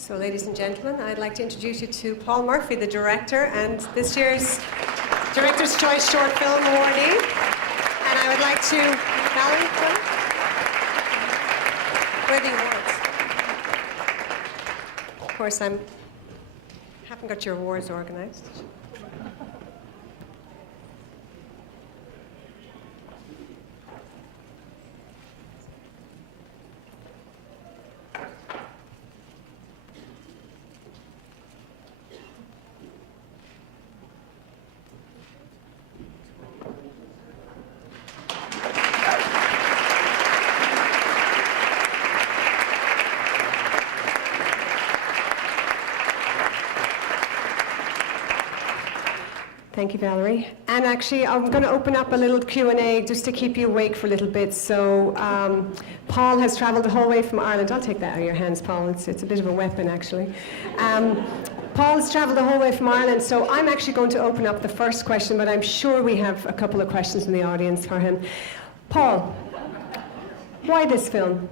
So, ladies and gentlemen, I'd like to introduce you to Paul Murphy, the director, and this year's Director's Choice Short Film awardee. And I would like to, Valerie, where are the awards? Of course, I haven't got your awards organized. Thank you, Valerie. And actually, I'm going to open up a little Q&A just to keep you awake for a little bit. So, Paul has travelled the whole way from Ireland. I'll take that out of your hands, Paul. It's a bit of a weapon, actually. Paul has travelled the whole way from Ireland, so I'm actually going to open up the first question, but I'm sure we have a couple of questions in the audience for him. Paul, why this film?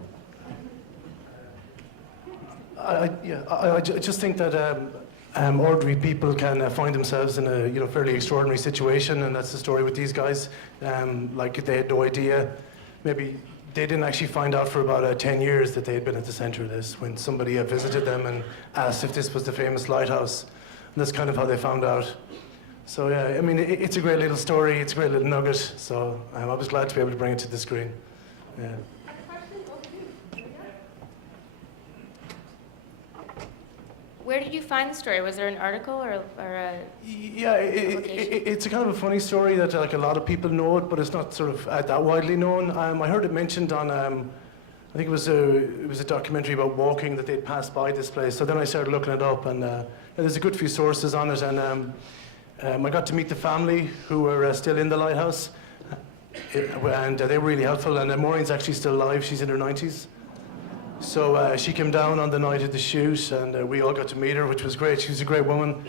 I just think that ordinary people can find themselves in a fairly extraordinary situation, and that's the story with these guys. Like they had no idea. Maybe they didn't actually find out for about 10 years that they had been at the center of this when somebody visited them and asked if this was the famous lighthouse. And that's kind of how they found out. So yeah, I mean, it's a great little story. It's a great little nugget. So I was glad to be able to bring it to the screen. Yeah. Where did you find the story? Was there an article or a Yeah, it's a kind of a funny story that like a lot of people know it, but it's not sort of that widely known. I heard it mentioned on, I think it was a documentary about walking that they'd passed by this place. So then I started looking it up, and there's a good few sources on it. And I got to meet the family who were still in the lighthouse, and they were really helpful. And Maureen's actually still alive; she's in her 90s. So she came down on the night of the shoot, and we all got to meet her, which was great. She was a great woman,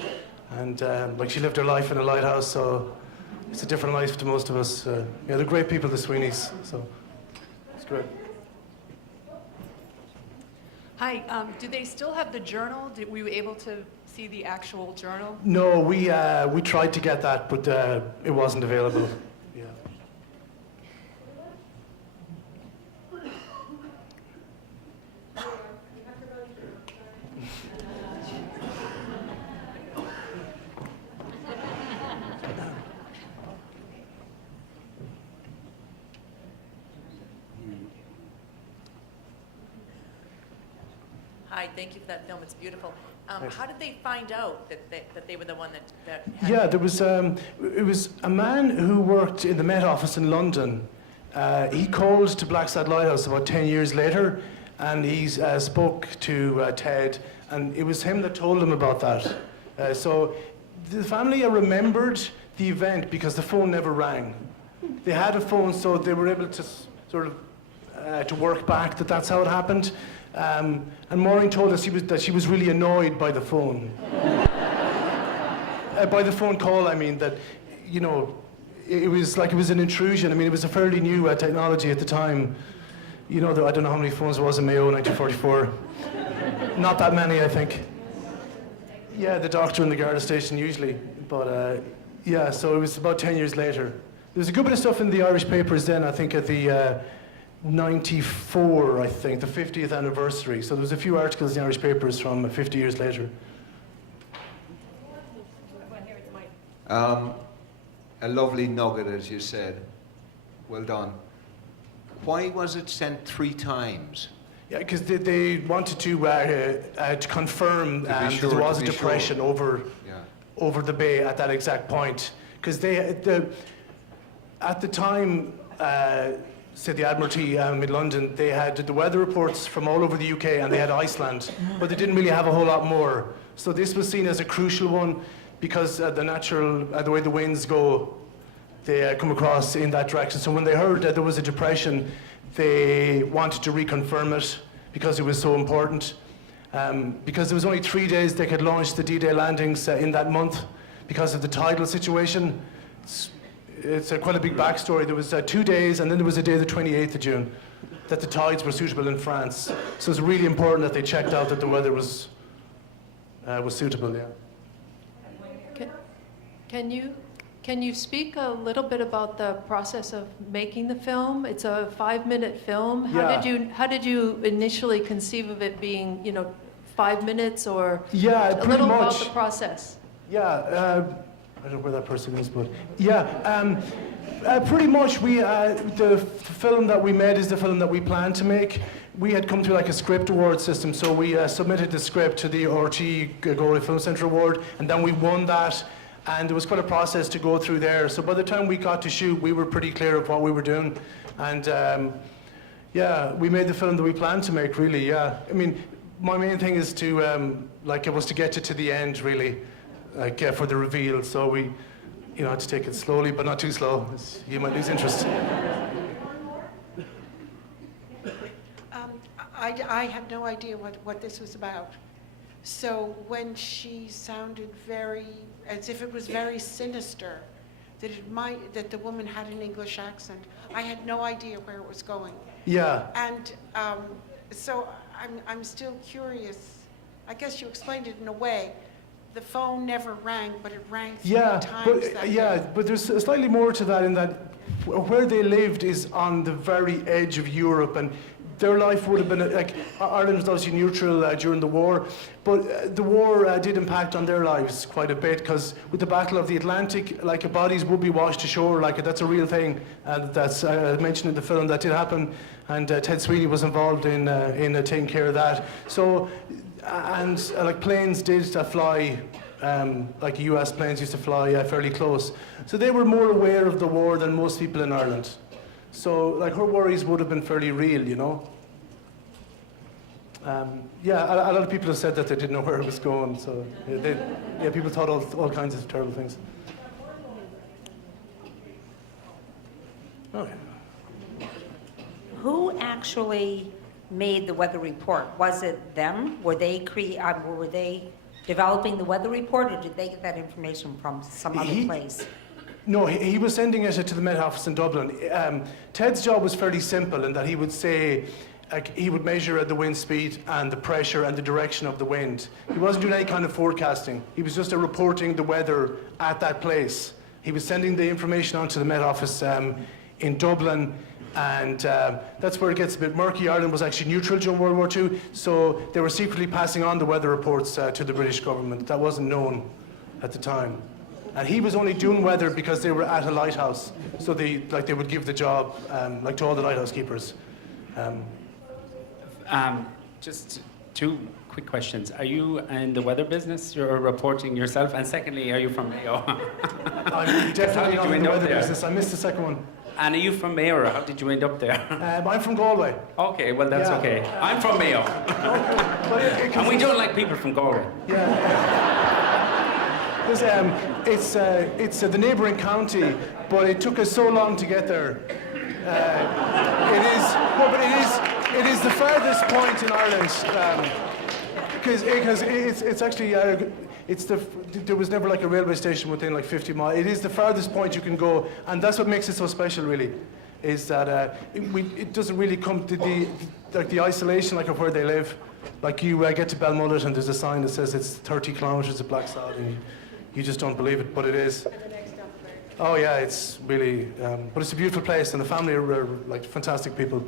and like she lived her life in a lighthouse, so it's a different life to most of us. Yeah, they're great people, the Sweeneys, so it's great. Hi, do they still have the journal? Were you able to see the actual journal? No, we tried to get that, but it wasn't available. Yeah. Hi, thank you for that film. It's beautiful. How did they find out that they were the one that Yeah, there was it was a man who worked in the Met Office in London. He called to Blacksad Lighthouse about 10 years later, and he spoke to Ted, and it was him that told him about that. So the family remembered the event because the phone never rang. They had a phone, so they were able to sort of to work back that that's how it happened. And Maureen told us that she was really annoyed by the phone. By the phone call, I mean, that, you know, it was like it was an intrusion. I mean, it was a fairly new technology at the time. You know, I don't know how many phones there was in Mayo in 1944. Not that many, I think. Yeah, the doctor and the Garda station usually. But yeah, so it was about 10 years later. There was a good bit of stuff in the Irish papers then, I think, at the 94, I think, the 50th anniversary. So there was a few articles in the Irish papers from 50 years later. A lovely nugget, as you said. Well done. Why was it sent 3 times? Yeah, because they wanted to confirm that there was a depression over the bay at that exact point. Because at the time, say the Admiralty in London, they had the weather reports from all over the UK, and they had Iceland, but they didn't really have a whole lot more. So this was seen as a crucial one because the way the winds go, they come across in that direction. So when they heard that there was a depression, they wanted to reconfirm it because it was so important. Because there was only 3 days they could launch the D-Day landings in that month because of the tidal situation. It's quite a big backstory. There was 2 days, and then there was a day, the 28th of June, that the tides were suitable in France. So it's really important that they checked out that the weather was was suitable, yeah. Can you speak a little bit about the process of making the film? It's a 5-minute film. How did you initially conceive of it being, 5 minutes, or Yeah, a pretty little much. about the process? Yeah, I don't know where that person is, but yeah, pretty much the film that we made is the film that we planned to make. We had come through like a script award system, so we submitted the script to the RT Galway Film Centre Award, and then we won that, and there was quite a process to go through there. So by the time we got to shoot, we were pretty clear of what we were doing, and yeah, we made the film that we planned to make, really, yeah. I mean, my main thing is to, it was to get you to the end, really, for the reveal, so we, had to take it slowly, but not too slow. You might lose interest. I have no idea what this was about. So when she sounded as if it was very sinister, that the woman had an English accent, I had no idea where it was going. Yeah. And so I'm still curious. I guess you explained it in a way. The phone never rang, but it rang 3 times that day. But there's slightly more to that in that where they lived is on the very edge of Europe, and their life would have been, Ireland was obviously neutral during the war, but the war did impact on their lives quite a bit, because with the Battle of the Atlantic, bodies would be washed ashore, that's a real thing. That's mentioned in the film, that did happen, and Ted Sweeney was involved in taking care of that. So, planes did fly, US planes used to fly fairly close. So they were more aware of the war than most people in Ireland. So, her worries would have been fairly real, a lot of people have said that they didn't know where it was going, so people thought all kinds of terrible things. Oh, yeah. Who actually made the weather report? Was it them? Were they developing the weather report, or did they get that information from some other place? No, he was sending it to the Met Office in Dublin. Ted's job was fairly simple in that he would say, he would measure the wind speed and the pressure and the direction of the wind. He wasn't doing any kind of forecasting. He was just reporting the weather at that place. He was sending the information on to the Met Office in Dublin, and that's where it gets a bit murky. Ireland was actually neutral during World War II, so they were secretly passing on the weather reports to the British government. That wasn't known at the time. And he was only doing weather because they were at a lighthouse, so they would give the job to all the lighthouse keepers. Just 2 quick questions. Are you in the weather business? You're reporting yourself, and secondly, are you from Mayo? I'm definitely not in the weather business. I missed the second one. And are you from Mayo, or how did you end up there? I'm from Galway. Okay, well that's okay. I'm from Mayo. Okay. And we don't like people from Galway. Yeah. It's the neighbouring county, but it took us so long to get there. It is the farthest point in Ireland, because it's actually there was never a railway station within 50 miles. It is the farthest point you can go, and that's what makes it so special, really, is that it doesn't really come to the isolation of where they live. You get to Belmullet and there's a sign that says it's 30 kilometres of black sod, and you just don't believe it, but it is. Oh yeah, it's really, but it's a beautiful place, and the family are fantastic people.